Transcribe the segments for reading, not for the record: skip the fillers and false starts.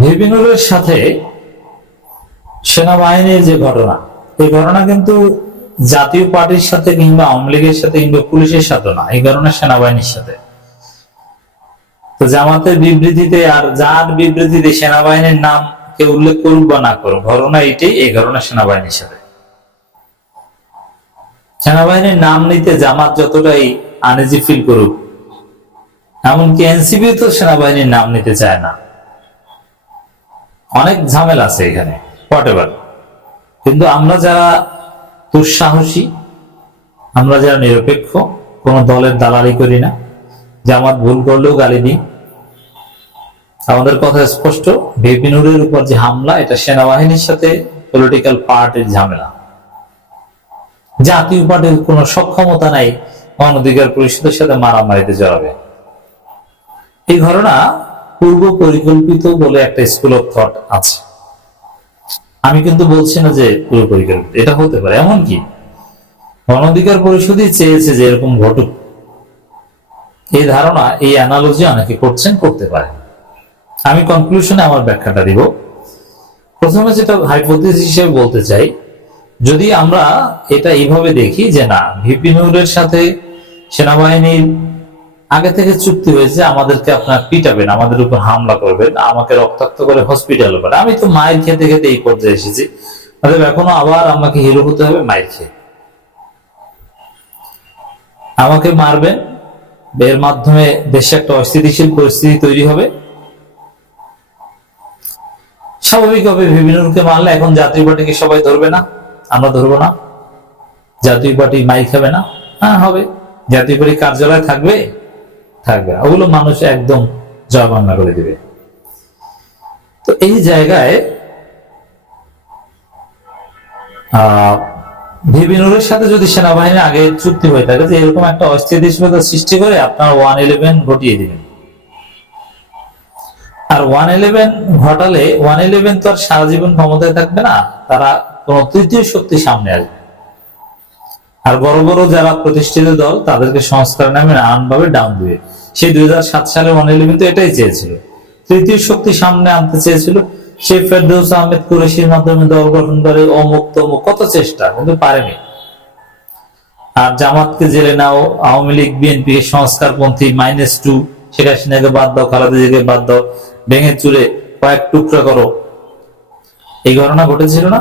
VP নুরের সাথে সেনাবাহিনীর যে ঘটনা, এই ঘটনা কিন্তু জাতীয় পার্টির সাথে কিংবা আওয়ামী লীগের সাথে কিংবা পুলিশের সাথে না, এই ঘটনা সেনাবাহিনীর সাথে। তো জামাতের বিবৃতিতে আর যার বিবৃতিতে সেনাবাহিনীর নাম কেউ উল্লেখ করুক বা না করুক, ঘটনা এইটাই, এই ঘটনা সেনাবাহিনীর সাথে। সেনাবাহিনীর নাম নিতে জামাত যতটাই আনইজি ফিল করুক, এমনকি এনসিপি তো সেনাবাহিনীর নাম নিতে চায় না। অনেক ঝামেলা আছে এখানে, হোয়াটএভার। কিন্তু আমরা যারা দুঃসাহসী, আমরা যারা নিরপেক্ষ, কোন দলের দালালি করি না, জামাত ভুল করলেও গালি দিই। আমাদের কথা স্পষ্ট, ভিপি নুরের উপর যে হামলা, এটা সেনাবাহিনীর সাথে পলিটিক্যাল পার্টির ঝামেলা। জাতীয় পার্টির কোন সক্ষমতা নাই গণ অধিকার পরিষদের সাথে মারামারিতে জড়াবে। এই ঘটনা পূর্ব পরিকল্পিত বলে একটা স্কুল অফ থট আছে। আমি কিন্তু বলছি না যে পূর্ব পরিকল্পিত, এটা হতে পারে। এমনকি গণ অধিকার পরিষদই চেয়েছে যে এরকম ঘটুক, এই ধারণা, এই অ্যানালজি অনেকে করছেন, করতে পারে। আমি কনক্লুশনে আমার ব্যাখ্যাটা দিব। প্রথমে যেটা হাইপোথিসিস হিসেবে বলতে চাই, যদি আমরা এটা এইভাবে দেখি যে না, ভিপি নুরের সাথে সেনাবাহিনীর আগে থেকে চুক্তি হয়েছে, আমাদেরকে আপনার পিটাবেন, আমাদের উপর হামলা করবেন, আমাকে রক্তাক্ত করে হসপিটালে পাঠাবেন। আমি তো মায়ের খেতে খেতে এই পর্যায়ে এসেছি, অতএব এখনো আবার আমাকে হিরো হতে হবে মায়ের খেয়ে। আমাকে মারবেন, এর মাধ্যমে দেশে একটা অস্থিতিশীল পরিস্থিতি তৈরি হবে। স্বাভাবিকভাবে ভিপি নুরকে মারলে এখন জাতীয় পার্টিকে সবাই ধরবে না, আমরা ধরবো না। জাতীয় পার্টি মাই খাবে না, হ্যাঁ হবে। জাতীয় পার্টি কার্যালয় থাকবে, থাকবে, ওগুলো মানুষ একদম জয় বাংলা করে দিবে। তো এই জায়গায় ভিপি নুরের সাথে যদি সেনাবাহিনীর আগে চুক্তি হয়ে থাকে যে এরকম একটা অস্থিতিশীলতা সৃষ্টি করে আপনার 111 ঘটিয়ে দিবেন, আর 111 ঘটালে 111 তো আর সারা জীবন ক্ষমতায় থাকবে না, তারা কোন তৃতীয় শক্তি সামনে আসবে। আর বড় বড় যারা প্রতিষ্ঠিত দল, তাদেরকে সংস্কার নামে নানানভাবে ডাউন দিবে। সেই 2007 সালে 111 তো এটাই চেয়েছিল, তৃতীয় শক্তি সামনে আনতে চেয়েছিল। সেই ফেরদৌস আহমেদ কুরেশির মাধ্যমে দল গঠন করে, অমুক তমুক কত চেষ্টা, কিন্তু পারেনি। আর জামাতকে জেলে নাও, আওয়ামী লীগ বিএনপি সংস্কারপন্থী -2, শেখ হাসিনাকে বাদ দাও, খালেদা জিয়াকে বাদ দাও, ভেঙে চুরে কয়েক টুকরা করো, এই ঘটনা ঘটেছিল না?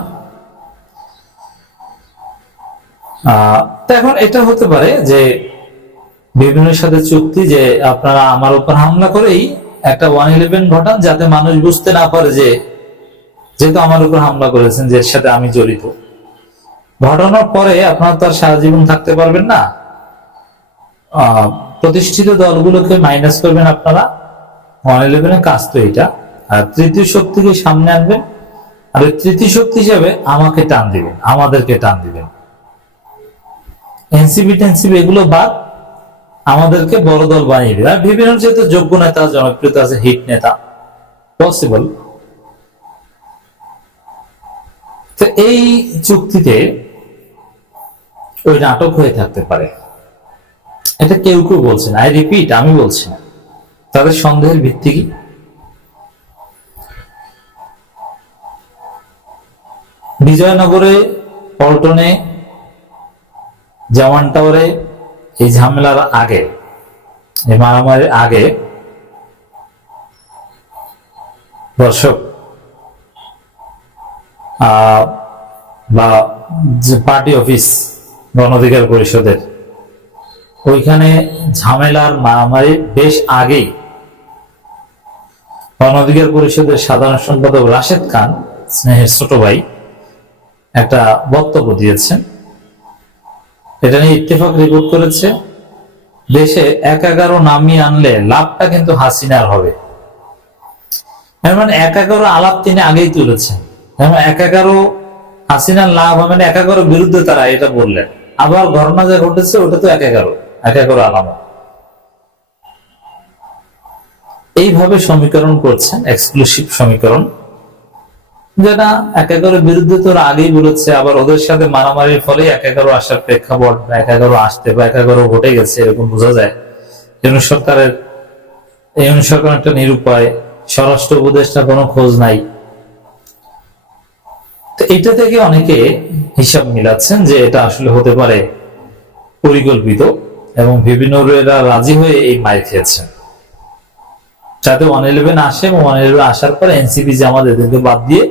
এখন এটা হতে পারে যে বিভিন্ন সাথে চুক্তি, যে আপনারা আমার উপর হামলা করেই একটা 111 ঘটান, যাতে মানুষ বুঝতে না পারে যে যেহেতু আমার উপর হামলা করেছেন, যে এর সাথে আমি জড়িত। ঘটনার পরে আপনারা তো আর সারা জীবন থাকতে পারবেন না, প্রতিষ্ঠিত দলগুলোকে মাইনাস করবেন আপনারা। 111 কাজ তো এটা। আর তৃতীয় শক্তিকে সামনে আনবেন, আর তৃতীয় শক্তি হিসেবে আমাকে টান দিবেন, আমাদেরকে টান দিবেন। এনসিপি টেনসিপি এগুলো বাদ, আমাদেরকে বড় দল বানিয়ে দিবে। আর বিভিন্ন যেহেতু যোগ্য নেতা, জনপ্রিয়তা আছে, হিট নেতা, পসিবল। তো এই চুক্তিতে ওই নাটক হয়ে থাকতে পারে, এটা কেউ কেউ বলছে না। আই রিপিট, আমি বলছি না। তাদের সন্দেহের ভিত্তি কি? বিজয়নগরে, পল্টনে, জামান টাওয়ারে এই ঝামেলার আগে, এই মারামারির আগে, দর্শক বা যে পার্টি অফিস গণ অধিকার পরিষদের, ওইখানে ঝামেলার মারামারি বেশ আগেই গণ অধিকার পরিষদের সাধারণ সম্পাদক রাশেদ খান, স্নেহের ছোট ভাই, একটা বক্তব্য দিয়েছেন। এটা নিয়ে ইত্তেফাক রিপোর্ট করেছে, দেশে 111 নামিয়ে আনলে লাভটা কিন্তু হাসিনার হবে। মানে 111 আলাপ তিনি আগেই তুলেছেন, 111 হাসিনার লাভ হবে না, 111 বিরুদ্ধে তারা এটা বললেন। আবার ঘটনা যা ঘটেছে ওটা তো 111 আলামত। এইভাবে সমীকরণ করছেন, এক্সক্লুসিভ সমীকরণ, যেটা 111 বিরুদ্ধে তো আগেই বলেছে। আবার ওদের সাথে মারামারির ফলে 111 আসার প্রেক্ষাপট, 111 আসতে বা 111 ঘটে গেছে এরকম বোঝা যায়। এই সরকার একটা নিরুপায়, স্বরাষ্ট্র উপদেষ্টা কোনো খোঁজ নাই। তো এটা থেকে অনেকে হিসাব মিলাচ্ছেন যে এটা আসলে হতে পারে পরিকল্পিত, এবং বিভিন্ন রাজি হয়ে এই মাইর খেয়েছেন যাতে 111 আসে, এবং 111 আসার পরে এনসিপি জামাত এদেরকে বাদ দিয়ে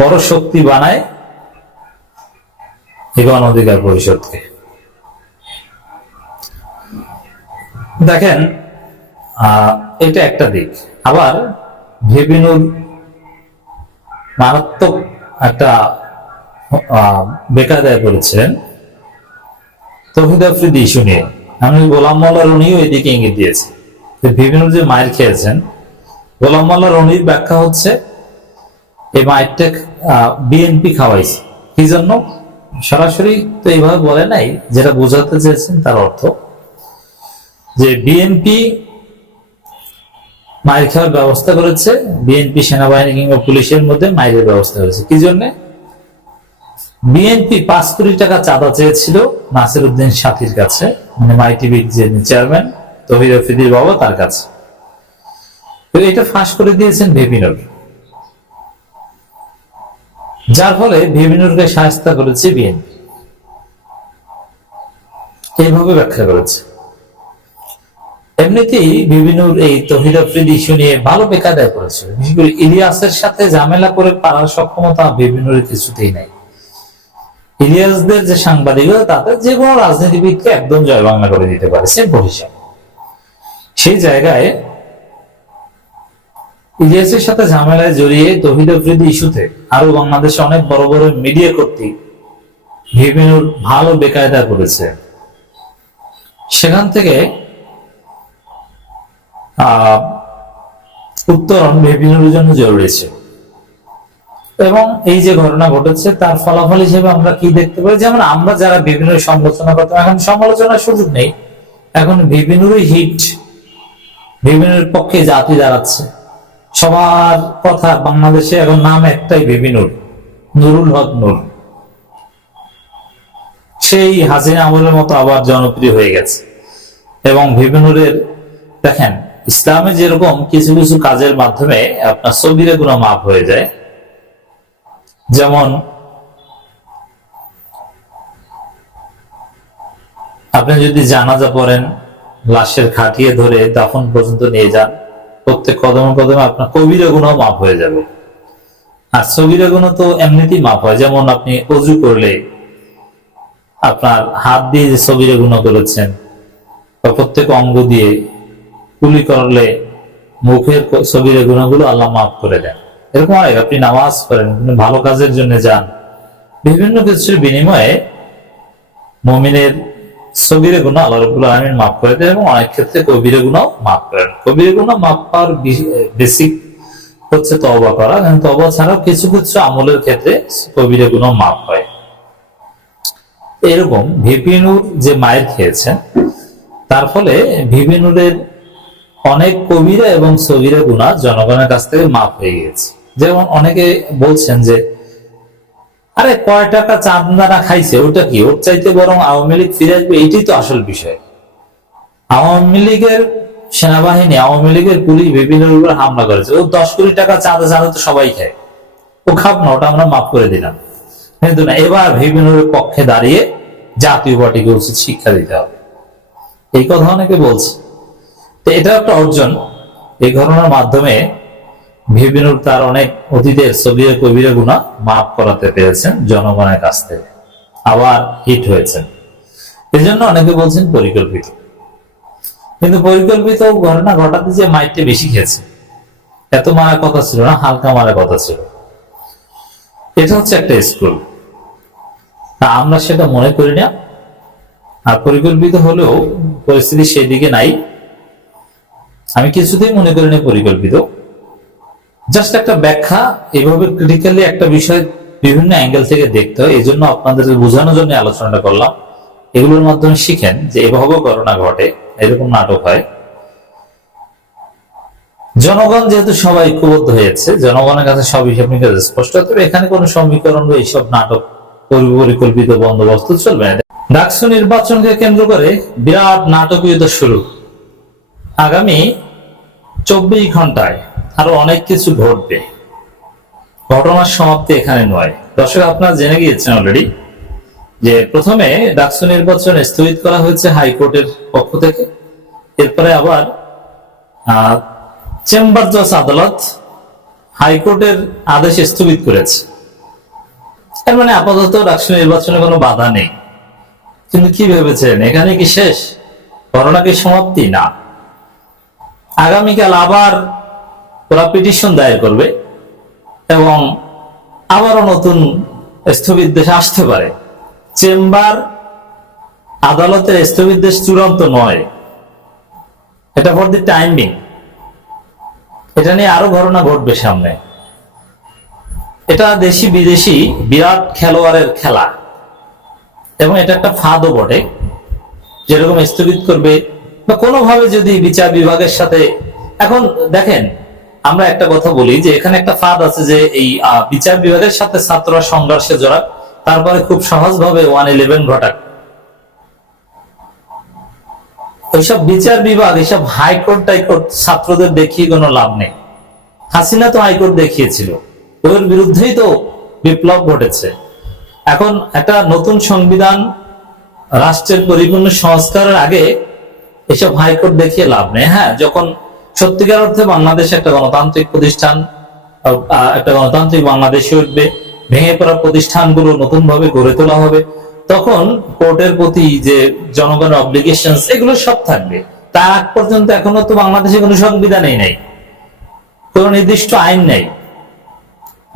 বড় শক্তি বানায় এই গণ অধিকার পরিষদকে। দেখেন, এটা একটা দিক। আবার ভিবিনুর মারাত্মক একটা বেকায়দায় পড়েছিলেন তৌহিদ আফ্রিদি ইস্যু নিয়ে। আমি গোলাম মোল্লা রনিও এদিকে ইঙ্গিত দিয়েছি। ভিবিনুর যে মায়ের খেয়েছেন, গোলাম মোল্লা রনির ব্যাখ্যা হচ্ছে এই মায়েরটা বিএনপি খাওয়াইছে। কি জন্য? সরাসরি তো এইভাবে বলে নাই, যেটা বোঝাতে চেয়েছেন তার অর্থ যে বিএনপি মায়ের খাওয়ার ব্যবস্থা করেছে, বিএনপি সেনাবাহিনী কিংবা পুলিশের মধ্যে মায়ের ব্যবস্থা করেছে। কি জন্য? বিএনপি 5 কোটি টাকা চাঁদা চেয়েছিল নাসির উদ্দিন সাথীর কাছে, মানে মাই টিভির যে চেয়ারম্যান তৌহিদ আফ্রিদির বাবা, তার কাছে। তো এটা ফাঁস করে দিয়েছেন ভিবিনুর, যার ফলে ভিবিনুরকে শায়েস্তা করেছে বিএনপি। এইভাবে ব্যাখ্যা করেছে। এমনিতেই ভিবিনুর এই তৌহিদ আফ্রিদি ইস্যু নিয়ে ভালো বেকায়দায় পড়েছে। বিশেষ করে ইলিয়াসের সাথে ঝামেলা করে পারার সক্ষমতা ভিবিনুরের কিছুতেই নাই। ইলিয়াসদের যে সাংবাদিকতা, তাতে যে কোনো রাজনীতিবিদকে একদম জয় বাংলা করে দিতে পারে, সিম্পল হিসাব। সেই জায়গায় ইলিয়াসের সাথে ঝামেলায় জড়িয়ে তৌহিদ আফ্রিদি ইস্যুতে আরো বাংলাদেশে অনেক বড় বড় মিডিয়া কর্তৃক ভিবিনুর ভালো বেকায়দা করেছে। সেখান থেকে উত্তরণ ভিবিনুরের জন্য জরুরি ছিল। এবং এই যে ঘটনা ঘটেছে তার ফলাফল হিসেবে আমরা কি দেখতে পাই, যেমন আমরা যারা বিভিন্ন সমালোচনা করতাম, এখন সমালোচনার সুযোগ নেই। এখন ভিবিনুরই হিট, ভিবিনুরের পক্ষে জাতি দাঁড়াচ্ছে। সবার কথা বাংলাদেশে এখন নাম একটাই ভিবিনুর, নুরুল হক নূর। সেই হাসিনা আমলের মতো আবার জনপ্রিয় হয়ে গেছে। এবং ভিবিনুরের দেখেন, ইসলামে যেরকম কিছু কিছু কাজের মাধ্যমে আপনার সগীরা গুনাহ মাফ হয়ে যায়, যেমন আপনি যদি জানাজা পড়েন, লাশের খাটিয়ে ধরে দাফন পর্যন্ত নিয়ে যান, প্রত্যেক কদমে কদমে আপনার কবিরা গুনাহ মাফ হয়ে যাবে। আর সগীরা গুনাহ তো এমনিতেই মাফ হয়। যেমন আপনি ওযু করলে আপনার হাত দিয়ে যে সগীরা গুনাহ করেছেন, বা প্রত্যেক অঙ্গ দিয়ে কুলি করলে মুখের সগীরা গুনাহগুলো আল্লাহ মাফ করে দেন। এরকম অনেক, আপনি নামাজ পড়েন, ভালো কাজের জন্য যান, বিভিন্ন কিছুর বিনিময়ে মুমিনের সগীরা গুনাহ আল্লাহ রাব্বুল আলামিন মাফ করে দেন, এবং অনেক ক্ষেত্রে কবিরা গুনাহ মাফ করেন। কবিরা গুনাহ মাফ পাওয়ার বেসিক হচ্ছে তওবা করা, কিন্তু তওবা ছাড়াও কিছু কিছু আমলের ক্ষেত্রে কবিরা গুনাহ মাফ হয়। এরকম ভিবিনুর যে মায়ের খেয়েছেন, তার ফলে ভিবিনুরের অনেক কবিরা এবং সগীরা গুনাহ জনগণের কাছ থেকে মাফ হয়ে গেছে। যেমন অনেকে বলছেন যে আরে কয় টাকা চাঁদা খাইছে, ওটা কি, ওর চাইতে বরং আওয়ামী লীগ ফিরে আসবে, এইটাই তো আসল বিষয়। আওয়ামী লীগের সেনাবাহিনী, আওয়ামী লীগের পুলিশ ভিবিনুর উপর হামলা করেছে, ও 10 কোটি টাকা চাঁদা চাঁদা তো সবাই খায়, ও খাব না, ওটা আমরা মাফ করে দিলাম। কিন্তু না, এবার ভিবিনুরের পক্ষে দাঁড়িয়ে জাতীয় পার্টিকে উচিত শিক্ষা দিতে হবে, এই কথা অনেকে বলছে। তো এটা একটা অর্জন। এই ঘটনার মাধ্যমে ভিবিনুর তার অনেক অতীতের সগীরা কবিরা গুনাহ মাফ করাতে পেরেছেন জনগণের কাছ থেকে, আবার হিট হয়েছেন। এই জন্য অনেকে বলছেন পরিকল্পিত। কিন্তু পরিকল্পিত ঘটনা ঘটাতে যে মাইরটা বেশি খেয়েছে, এত মারার কথা ছিল না, হালকা মারার কথা ছিল। এটা হচ্ছে একটা স্কুল, আমরা সেটা মনে করি না। আর পরিকল্পিত হলেও পরিস্থিতি সেই দিকে নাই, আমি কিছুতেই মনে করি না পরিকল্পিত। জাস্ট একটা ব্যাখ্যা, এভাবে ক্রিটিক্যালি একটা বিষয় বিভিন্ন অ্যাঙ্গেল থেকে দেখতে হয়। এই জন্য আপনাদের বোঝানোর জন্য আলোচনাটা করলাম। এগুলোর মাধ্যমে শিখেন যে এভাবেও ঘটনা ঘটে, এরকম নাটক হয়। জনগণ যেহেতু সবাই ঐক্যবদ্ধ হয়েছে, জনগণের কাছে সব হিসাব নিকাশ স্পষ্ট, তবে এখানে কোনো সমীকরণ বা এইসব নাটক পরিকল্পিত বন্দোবস্ত চলবে না। ডাকসু নির্বাচনকে কেন্দ্র করে বিরাট নাটকীয়তা শুরু। আগামী 24 ঘন্টায় আরো অনেক কিছু ঘটবে। ঘটনার সমাপ্তি এখানে নয়। দর্শক, আপনারা জেনে গিয়েছেন অলরেডি যে প্রথমে ডাকসু নির্বাচন স্থগিত করা হয়েছে হাইকোর্টের পক্ষ থেকে। এরপরে আবার চেম্বার জজ আদালত হাইকোর্টের আদেশ স্থগিত করেছে। এর মানে আপাতত ডাকসু নির্বাচনে কোনো বাধা নেই। কিন্তু কি ভেবেছেন এখানে কি শেষ? ঘটনা কি সমাপ্তি? না, আগামীকাল আবার ওরা পিটিশন দায়ের করবে এবং আবারও নতুন স্থগিতাদেশ আসতে পারে। চেম্বার আদালতের স্থগিতাদেশ চূড়ান্ত নয়, এটা ফর দি টাইমিং। এটা নিয়ে আরো ঘটনা ঘটবে সামনে। এটা দেশি বিদেশি বিরাট খেলোয়াড়ের খেলা এবং এটা একটা ফাঁদও বটে। যেরকম স্থগিত করবে বা কোনোভাবে যদি বিচার বিভাগের সাথে, এখন দেখেন আমরা একটা কথা বলি যে এখানে একটা ফাঁদ আছে যে এই বিচার বিভাগের সাথে ছাত্ররা সংঘর্ষে জড়াক, তারপরে খুব সহজভাবে 111 ঘটাক। ওইসব বিচার বিভাগ, এইসব হাইকোর্ট টাইকোর্ট ছাত্রদের দেখিয়ে কোনো লাভ নেই। হাসিনা তো হাইকোর্ট দেখিয়েছিল, ওর বিরুদ্ধেই তো বিপ্লব ঘটেছে। এখন একটা নতুন সংবিধান, রাষ্ট্রের পরিপূর্ণ সংস্কারের আগে এসব হাইকোর্ট দেখিয়ে লাভ নেই। হ্যাঁ, যখন সত্যিকার অর্থে বাংলাদেশ একটা গণতান্ত্রিক প্রতিষ্ঠান, একটা গণতান্ত্রিক বাংলাদেশে উঠবে, ভেঙে পড়া প্রতিষ্ঠানগুলো নতুন ভাবে গড়ে তোলা হবে, তখন কোর্টের প্রতি যে জনগণের অব্লিগেশন এগুলো সব থাকবে। তার আগ পর্যন্ত এখনো তো বাংলাদেশে কোনো সংবিধানই নেই, কোনো নির্দিষ্ট আইন নেই,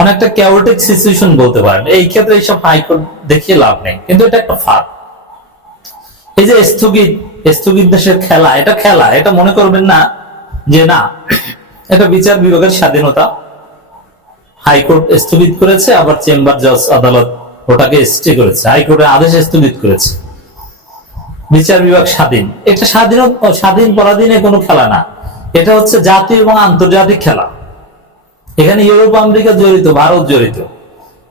অনেকটা ক্যাওটিক সিচুয়েশন বলতে পারেন। এই ক্ষেত্রে এইসব হাইকোর্ট দেখিয়ে লাভ নেই। কিন্তু এটা একটা ফাঁদ। এই যে স্থগিত দেশের খেলা, এটা খেলা, এটা মনে করবেন না যে না এটা বিচার বিভাগের স্বাধীনতা। হাইকোর্ট স্থগিত করেছে, আবার চেম্বার জজ আদালত ওটাকে স্টে করেছে, হাইকোর্টের আদেশ স্থগিত করেছে। বিচার বিভাগ স্বাধীন। এটা স্বাধীন পরাধীনে কোনো খেলা না, এটা হচ্ছে জাতীয় এবং আন্তর্জাতিক খেলা। এখানে ইউরোপ আমেরিকা জড়িত, ভারত জড়িত।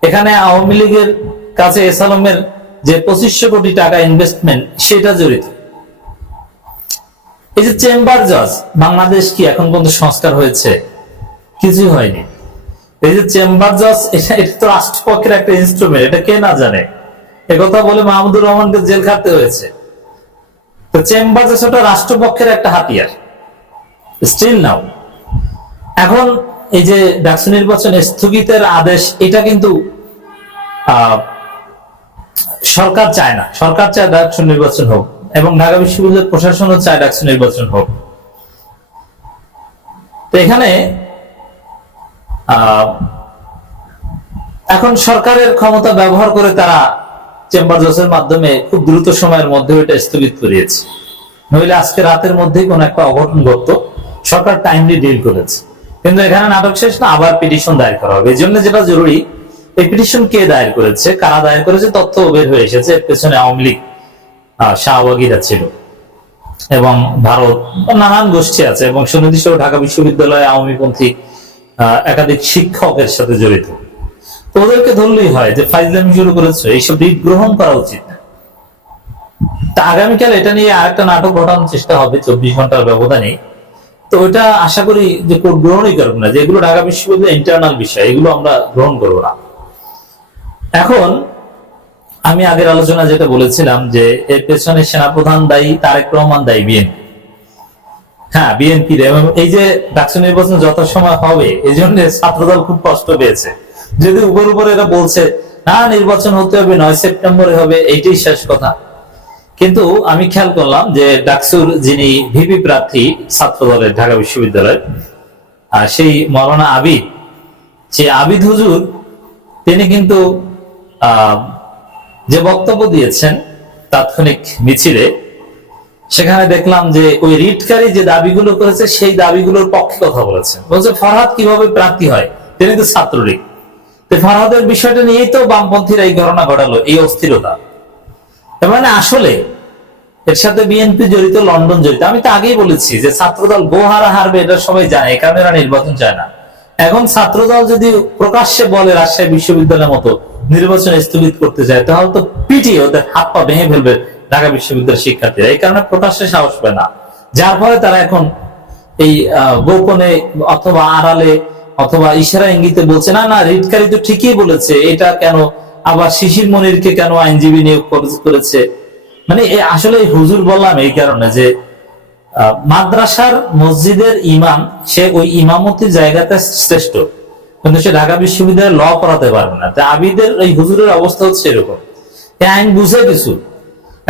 এখানে আওয়ামী লীগের কাছে এসালমের যে 2500 কোটি টাকা ইনভেস্টমেন্ট সেটা জড়িত। এই যে চেম্বার জজ, বাংলাদেশ কি এখন পর্যন্ত সংস্কার হয়েছে? কিছুই হয়নি। এই যে চেম্বার জজ, এটা তো রাষ্ট্রপক্ষের একটা ইনস্ট্রুমেন্ট, এটা কে না জানে। একথা বলে মাহমুদুর রহমানকে জেল খাটতে হয়েছে। তো চেম্বার জজ ওটা রাষ্ট্রপক্ষের একটা হাতিয়ার স্টিল নাও। এখন এই যে ডাকসু নির্বাচন স্থগিতের আদেশ, এটা কিন্তু সরকার চায় না। সরকার চায় ডাকসু নির্বাচন হোক এবং ঢাকা বিশ্ববিদ্যালয়ের প্রশাসনও চায় ডাকসু নির্বাচন হোক। তো এখানে এখন সরকারের ক্ষমতা ব্যবহার করে তারা চেম্বার জজের মাধ্যমে খুব দ্রুত সময়ের মধ্যে এটা স্থগিত করিয়েছে। নইলে আজকে রাতের মধ্যেই কোন একটা অঘটন ঘটতো। সরকার টাইমলি ডিল করেছে। কিন্তু এখানে নাটক শেষ না, আবার পিটিশন দায়ের করা হবে। এই জন্য যেটা জরুরি, এই পিটিশন কে দায়ের করেছে, কারা দায়ের করেছে, তথ্য বের হয়ে এসেছে। এর পেছনে আওয়ামী লীগ শাহবাগীরা ছিল এবং ভারত নানান গোষ্ঠী আছে এবং সুনির্দিষ্ট ঢাকা বিশ্ববিদ্যালয়ে আওয়ামীপন্থী একাধিক শিক্ষকের সাথে জড়িত। তো ওদেরকে ধরলেই হয় যে ফাইজলামি শুরু করেছে, এইসব রিট গ্রহণ করা উচিত না। তা আগামীকাল এটা নিয়ে আরেকটা নাটক ঘটানোর চেষ্টা হবে 24 ঘন্টার ব্যবধানে। তো ওটা আশা করি যে কোর্ট গ্রহণই করবে না, যেগুলো ঢাকা বিশ্ববিদ্যালয়ের ইন্টারনাল বিষয়, এগুলো আমরা গ্রহণ করবো না। এখন আমি আগের আলোচনা যেটা বলেছিলাম যে এর পেছনে সেনাপ্রধান দায়ী, তারেক রহমান দায়ী, বিএনপি। হ্যাঁ, বিএনপি। এবং এই যে ডাকসু নির্বাচন যত সময় হবে, এই জন্য ছাত্রদল খুব কষ্ট পেয়েছে। যদি উপর এরা বলছে না নির্বাচন হতে হবে 9 সেপ্টেম্বরে হবে, এইটাই শেষ কথা। কিন্তু আমি খেয়াল করলাম যে ডাকসুর যিনি ভিপি প্রার্থী ছাত্রদলের ঢাকা বিশ্ববিদ্যালয়ের, সেই মৌলানা আবিদ, সে আবিদ হুজুর, তিনি কিন্তু যে বক্তব্য দিয়েছেন তাৎক্ষণিক মিছিলে, সেখানে দেখলাম যে ওই রিটকারী যে দাবিগুলো করেছে সেই দাবিগুলোর পক্ষে কথা বলেছেন। বলছে ফরহাদ কিভাবে প্রার্থী হয়, তিনি তো ছাত্রলীগ। তো ফরহাদের বিষয়টা নিয়েই তো বামপন্থীরা এই ঘটনা ঘটালো, এই অস্থিরতা। মানে আসলে এর সাথে বিএনপি জড়িত, লন্ডন জড়িত। আমি তো আগেই বলেছি যে ছাত্রদল গোহারা হারবে, এটা সবাই জানে, এই কারণে এরা নির্বাচন চায় না। এখন ছাত্রদল যদি প্রকাশ্যে বলে রাজশাহী বিশ্ববিদ্যালয়ের মতো নির্বাচন স্থগিত করতে চায়, তাহলে তো পিটিয়ে ওদের হাত পা ভেঙে ফেলবে ঢাকা বিশ্ববিদ্যালয়ের শিক্ষার্থীরা। এই কারণে প্রকাশ্যে সাহস পায় না, যার ফলে তারা এখন এই গোপনে অথবা আড়ালে অথবা ইশারা ইঙ্গিতে বলছে না না রিটকারী তো ঠিকই বলেছে, এটা কেন আবার শিশির মনিরকে কেন আইনজীবী নিয়োগ করেছে। মানে আসলে হুজুর বললাম এই কারণে যে মাদ্রাসার মসজিদের ইমাম সে ওই ইমামতির জায়গাতে শ্রেষ্ঠ, কিন্তু সে ঢাকা বিশ্ববিদ্যালয়ে ল পড়াতে পারবে না। তা আবিদের এই হুজুরের অবস্থা হচ্ছে এরকম, আইন বুঝে কিছু।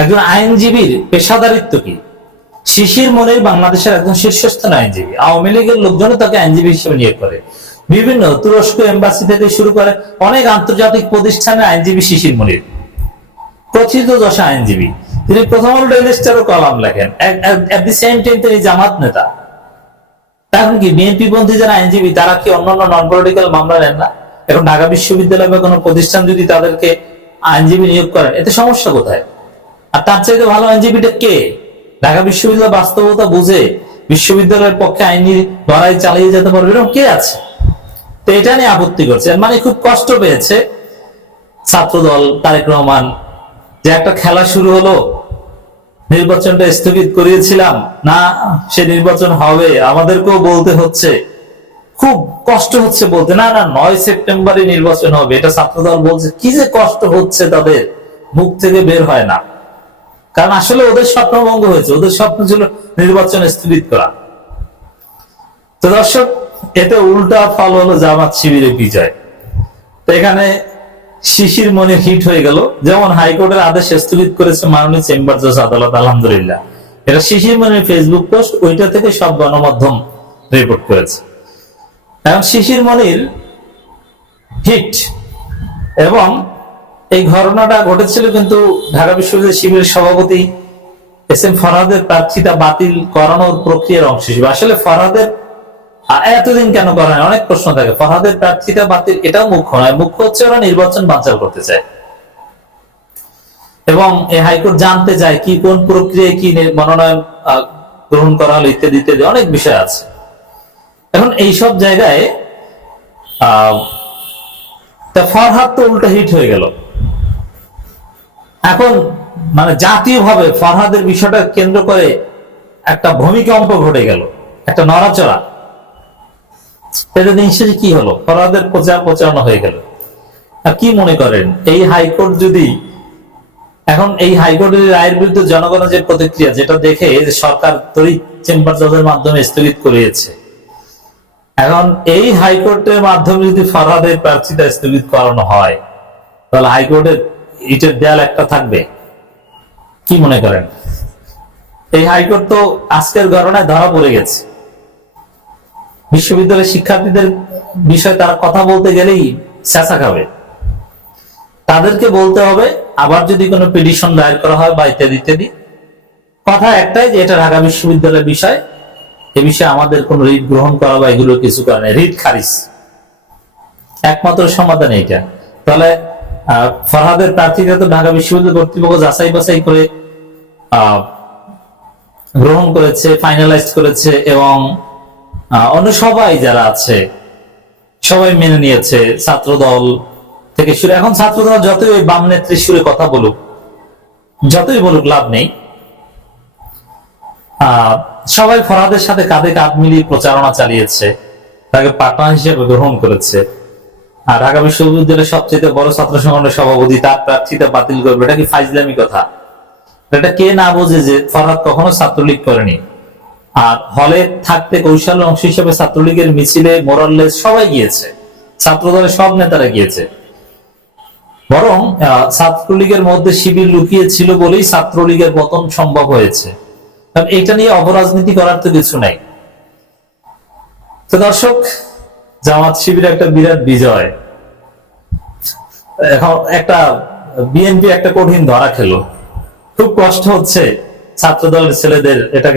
একজন আইনজীবীর পেশাদারিত্ব কি? শিশির মনির বাংলাদেশের একজন শীর্ষস্থানীয় আইনজীবী, আওয়ামী লীগের লোকজনও তাকে আইনজীবী হিসেবে নিয়োগ করে। বিভিন্ন তুরস্ক এম্বাসি থেকে শুরু করে অনেক আন্তর্জাতিক প্রতিষ্ঠানের আইনজীবী শিশির মনির, প্রথিত দশা আইনজীবী। তিনি প্রথম আলো ডেইলি স্টারও কলাম লেখেন, এট দি সেম টাইম তিনি জামাত নেতা। এখন কি বিএনপি পন্থী যারা আইনজীবী তারা কি অন্যান্য নন পলিটিক্যাল মামলা নেন না? এখন ঢাকা বিশ্ববিদ্যালয় বা কোনো প্রতিষ্ঠান যদি তাদেরকে আইনজীবী নিয়োগ করেন, এতে সমস্যা কোথায়? আর তার চাইতে ভালো আইনজীবীটা কে? ঢাকা বিশ্ববিদ্যালয় বাস্তবতা বুঝে বিশ্ববিদ্যালয়ের পক্ষে আইনি লড়াই চালিয়ে যেতে পারবে এরকম কে আছে? তো এটা নিয়ে আপত্তি করছে, মানে খুব কষ্ট পেয়েছে ছাত্রদল, তারেক রহমান, যে একটা খেলা শুরু হলো, নির্বাচনটা স্থগিত করিয়েছিলাম না, সে নির্বাচন হবে, আমাদেরকেও বলতে হচ্ছে, খুব কষ্ট হচ্ছে বলতে, না না 9 সেপ্টেম্বরে নির্বাচন হবে, এটা ছাত্রদল বলছে। কি যে কষ্ট হচ্ছে তাদের, মুখ থেকে বের হয় না। কারণ আসলে ওদের স্বপ্নভঙ্গ হয়েছে, ওদের স্বপ্ন ছিল নির্বাচন স্থগিত করা। তো দর্শক, এতে উল্টা ফল হলো জামাত শিবিরের বিজয়। তো এখানে শিশির মনির হিট হয়ে গেল, যেমন হাইকোর্টের আদেশ স্থগিত করেছে মাননীয় চেম্বার জজ আদালত, আলহামদুলিল্লাহ। এটা শিশির মনির ফেসবুক পোস্ট, ওইটা থেকে সব গণমাধ্যম রিপোর্ট করেছে। এখন শিশির মনির হিট, এবং এই ঘটনাটা ঘটেছিল কিন্তু ঢাকা বিশ্ববিদ্যালয় শিবিরের সভাপতি এস এম ফরহাদের প্রার্থিতা বাতিল করানোর প্রক্রিয়ার অংশ হিসেবে। আসলে ফরহাদের এতদিন কেন করা হয় অনেক প্রশ্ন থাকে। ফরহাদের প্রার্থিতা বাতিল এটাও মুখ্য নয়, মুখ্য হচ্ছে ওরা নির্বাচন বানচাল করতে চায়, এবং এই হাইকোর্ট জানতে চায় কি কোন প্রক্রিয়ায় কি মনোনয়ন গ্রহণ করা হলো ইত্যাদি ইত্যাদি অনেক বিষয় আছে। এখন এইসব জায়গায় ফরহাদ তো উল্টা হিট হয়ে গেল। এখন মানে জাতীয়ভাবে ফরহাদের বিষয়টা কেন্দ্র করে একটা ভূমিকম্প ঘটে গেল, একটা নড়াচড়া। নিশ্চয়ই কি হলো, ফরহাদের প্রচারণা হয়ে গেল। কি মনে করেন এই হাইকোর্ট যদি এখন এই হাইকোর্টের রায়ের বিরুদ্ধে জনগণের যে প্রতিক্রিয়া, যেটা দেখে সরকার তড়িৎ চেম্বার জজের মাধ্যমে স্থগিত করিয়েছে, এখন এই হাইকোর্টের মাধ্যমে যদি ফরহাদের প্রার্থিতা স্থগিত করানো হয়, তাহলে হাইকোর্টের ইটের দেয়াল একটা থাকবে। কি মনে করেন? এই হাইকোর্ট তো আজকের ঘটনায় ধরা পড়ে গেছে। বিশ্ববিদ্যালয়ের শিক্ষার্থীদের বিষয়ে তারা কথা বলতে গেলেই চেঁচা খাবে। তাদেরকে বলতে হবে আবার যদি কোনো পিটিশন দায়ের করা হয় বা ইত্যাদি ইত্যাদি, কথা একটাই যে এটা ঢাকা বিশ্ববিদ্যালয়ের বিষয়, এ বিষয়ে আমাদের কোন রিট গ্রহণ করা বা এগুলো কিছু করে না, রিট খারিজ, একমাত্র সমাধান এইটা। তাহলে ফরহাদের প্রার্থীরা তো ঢাকা বিশ্ববিদ্যালয় কর্তৃপক্ষ যাচাই বাছাই করে গ্রহণ করেছে, ফাইনালাইজ করেছে, এবং অন্য সবাই যারা আছে সবাই মেনে নিয়েছে, ছাত্রদল থেকে শুরু। এখন ছাত্রদল যতই ওই বাম নেত্রীর সুরে কথা বলুক, যতই বলুক লাভ নেই, সবাই ফরহাদের সাথে কাঁধে কাঁধ মিলিয়ে প্রচারণা চালিয়েছে, তাকে পার্টনার হিসেবে গ্রহণ করেছে। আর ঢাকা বিশ্ববিদ্যালয়ের সবচেয়ে বড় ছাত্র সংগঠনের সভাপতি তার প্রার্থিতা বাতিল করবে, এটা কি ফাইজলামি কথা? এটা কে না বোঝে যে ফরহাদ কখনো ছাত্রলীগ করেনি। আর হলে থাকতে কৌশলের অংশ হিসেবে ছাত্রলীগের মিছিলে মোরাললেস সবাই গিয়েছে, ছাত্রদলের সব নেতারা গিয়েছে। বরং ছাত্রলীগের মধ্যে শিবির লুকিয়ে ছিল বলেই ছাত্রলীগের পতন সম্ভব হয়েছে। এটা নিয়ে অপরাজনীতি করার তো কিছু নাই। তো দর্শক, জামাত শিবির একটা বিরাট বিজয়। এখন একটা বিএনপি একটা কঠিন ধরা খেলো, খুব কষ্ট হচ্ছে ছাত্রদলের ছেলেদের এটা